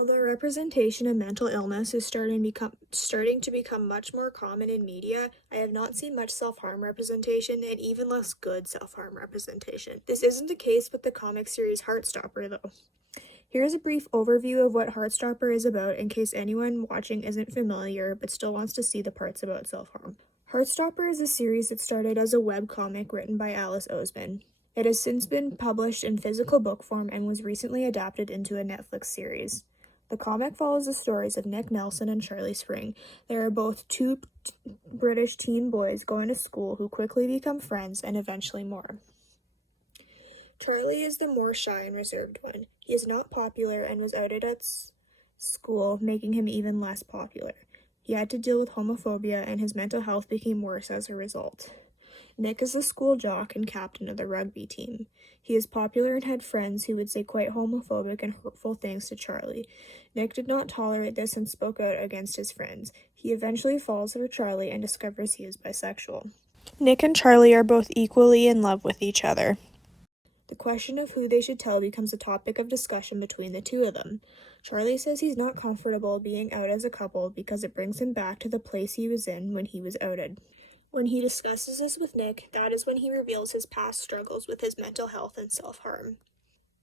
Although representation of mental illness is starting to become much more common in media, I have not seen much self-harm representation and even less good self-harm representation. This isn't the case with the comic series Heartstopper, though. Here's a brief overview of what Heartstopper is about in case anyone watching isn't familiar but still wants to see the parts about self-harm. Heartstopper is a series that started as a webcomic written by Alice Oseman. It has since been published in physical book form and was recently adapted into a Netflix series. The comic follows the stories of Nick Nelson and Charlie Spring. They are both two British teen boys going to school who quickly become friends and eventually more. Charlie is the more shy and reserved one. He is not popular and was outed at school, making him even less popular. He had to deal with homophobia and his mental health became worse as a result. Nick is the school jock and captain of the rugby team. He is popular and had friends who would say quite homophobic and hurtful things to Charlie. Nick did not tolerate this and spoke out against his friends. He eventually falls for Charlie and discovers he is bisexual. Nick and Charlie are both equally in love with each other. The question of who they should tell becomes a topic of discussion between the two of them. Charlie says he's not comfortable being out as a couple because it brings him back to the place he was in when he was outed. When he discusses this with Nick, that is when he reveals his past struggles with his mental health and self-harm.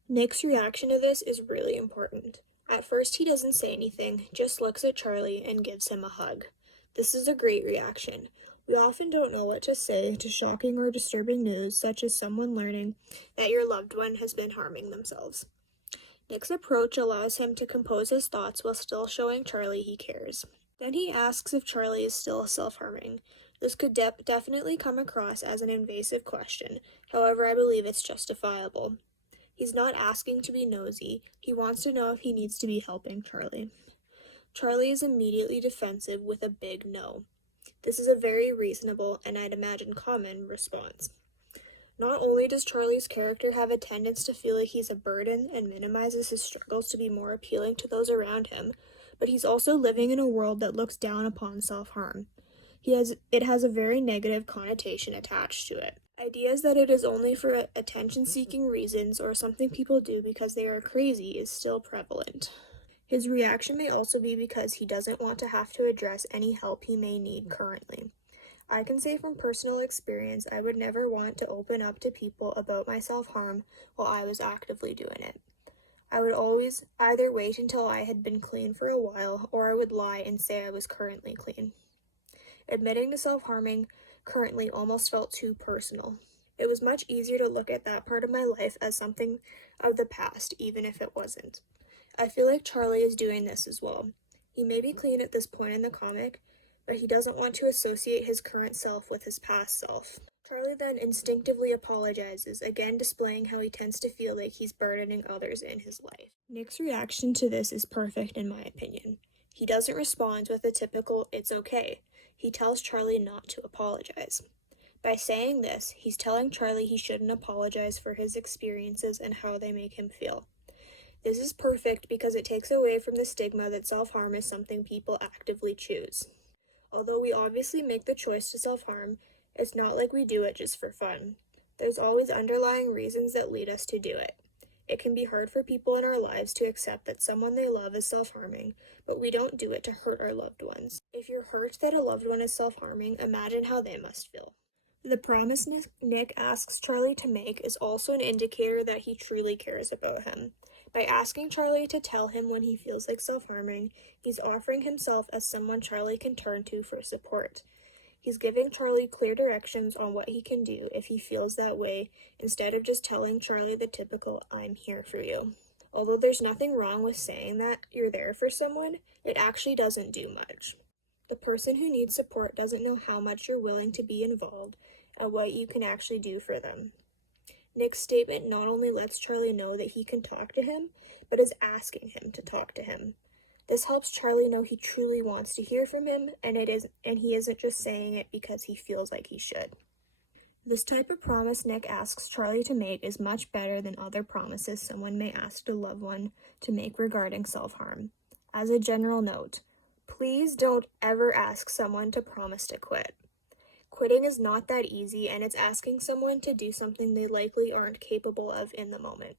Nick's reaction to this is really important. At first, he doesn't say anything, just looks at Charlie and gives him a hug. This is a great reaction. We often don't know what to say to shocking or disturbing news, such as someone learning that your loved one has been harming themselves. Nick's approach allows him to compose his thoughts while still showing Charlie he cares. Then he asks if Charlie is still self-harming. This could definitely come across as an invasive question, however I believe it's justifiable. He's not asking to be nosy, he wants to know if he needs to be helping Charlie. Charlie is immediately defensive with a big no. This is a very reasonable, and I'd imagine common, response. Not only does Charlie's character have a tendency to feel like he's a burden and minimizes his struggles to be more appealing to those around him, but he's also living in a world that looks down upon self-harm. It has a very negative connotation attached to it. Ideas that it is only for attention-seeking reasons or something people do because they are crazy is still prevalent. His reaction may also be because he doesn't want to have to address any help he may need currently. I can say from personal experience I would never want to open up to people about my self-harm while I was actively doing it. I would always either wait until I had been clean for a while or I would lie and say I was currently clean. Admitting to self-harming currently almost felt too personal. It was much easier to look at that part of my life as something of the past, even if it wasn't. I feel like Charlie is doing this as well. He may be clean at this point in the comic, but he doesn't want to associate his current self with his past self. Charlie then instinctively apologizes, again displaying how he tends to feel like he's burdening others in his life. Nick's reaction to this is perfect in my opinion. He doesn't respond with a typical, "it's okay." He tells Charlie not to apologize. By saying this, he's telling Charlie he shouldn't apologize for his experiences and how they make him feel. This is perfect because it takes away from the stigma that self-harm is something people actively choose. Although we obviously make the choice to self-harm, it's not like we do it just for fun. There's always underlying reasons that lead us to do it. It can be hard for people in our lives to accept that someone they love is self-harming, but we don't do it to hurt our loved ones. If you're hurt that a loved one is self-harming, imagine how they must feel. The promise Nick asks Charlie to make is also an indicator that he truly cares about him. By asking Charlie to tell him when he feels like self-harming, he's offering himself as someone Charlie can turn to for support. He's giving Charlie clear directions on what he can do if he feels that way, instead of just telling Charlie the typical, "I'm here for you." Although there's nothing wrong with saying that you're there for someone, it actually doesn't do much. The person who needs support doesn't know how much you're willing to be involved and what you can actually do for them. Nick's statement not only lets Charlie know that he can talk to him, but is asking him to talk to him. This helps Charlie know he truly wants to hear from him, and he isn't just saying it because he feels like he should. This type of promise Nick asks Charlie to make is much better than other promises someone may ask a loved one to make regarding self-harm. As a general note, please don't ever ask someone to promise to quit. Quitting is not that easy, and it's asking someone to do something they likely aren't capable of in the moment.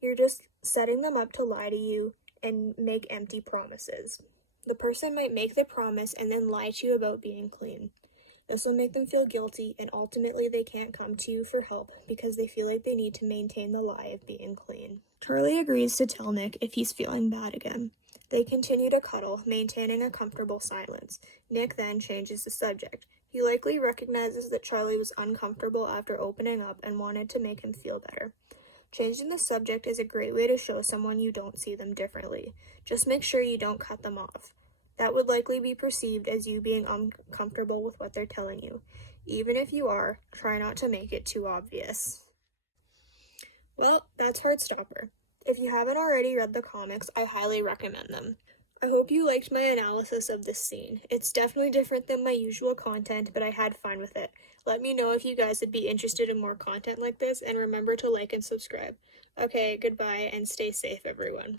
You're just setting them up to lie to you and make empty promises. The person might make the promise and then lie to you about being clean. This will make them feel guilty, and ultimately they can't come to you for help because they feel like they need to maintain the lie of being clean. Charlie agrees to tell Nick if he's feeling bad again. They continue to cuddle, maintaining a comfortable silence. Nick then changes the subject. He likely recognizes that Charlie was uncomfortable after opening up and wanted to make him feel better. Changing the subject is a great way to show someone you don't see them differently. Just make sure you don't cut them off. That would likely be perceived as you being uncomfortable with what they're telling you. Even if you are, try not to make it too obvious. Well, that's Heartstopper. If you haven't already read the comics, I highly recommend them. I hope you liked my analysis of this scene. It's definitely different than my usual content, but I had fun with it. Let me know if you guys would be interested in more content like this, and remember to like and subscribe. Okay, goodbye, and stay safe, everyone.